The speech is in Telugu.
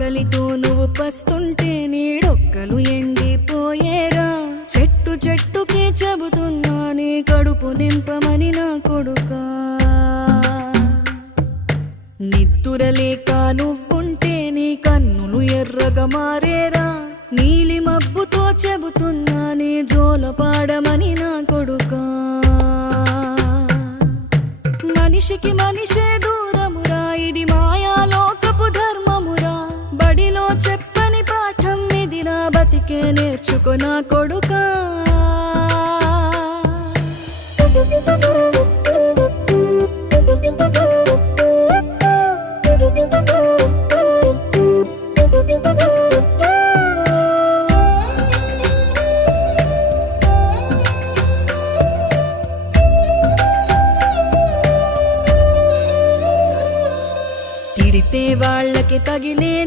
ఆకలితో నువ్వు పస్తుంటే నీడొక్కలు ఎండిపోయేరా. చెట్టు చెట్టుకే చెబుతున్నా నీ కడుపు నింపమని నా కొడుకా. నిద్దురలేక నువ్వుంటే నీ కన్నులు ఎర్రగా మారేరా. నీలి మబ్బుతో చెబుతున్నా నీ జోలపాడమని నా కొడుకా. మనిషికి మనిషే దూరమురా, ఇది మాయాలోకపు ధర్మమురా. బడిలో చెప్పని పాఠం ఇది, నా బతికే నేర్చుకో నా కొడుకా. తిడితే వాళ్ళకి తగిలేను